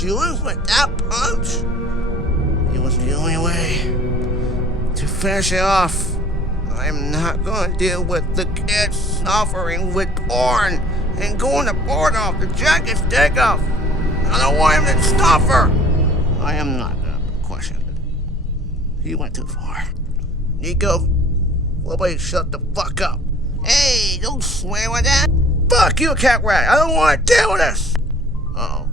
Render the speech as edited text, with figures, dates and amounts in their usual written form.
doing with that punch? It was the only way to finish it off. I'm not gonna deal with the kids suffering with porn and going to board off to jack his dick off. I don't want him to suffer. I am not gonna question it. He went too far. Nico, what about you shut the fuck up? Hey, don't swear with that. Fuck you, cat rat. I don't want to deal with this. Uh-oh.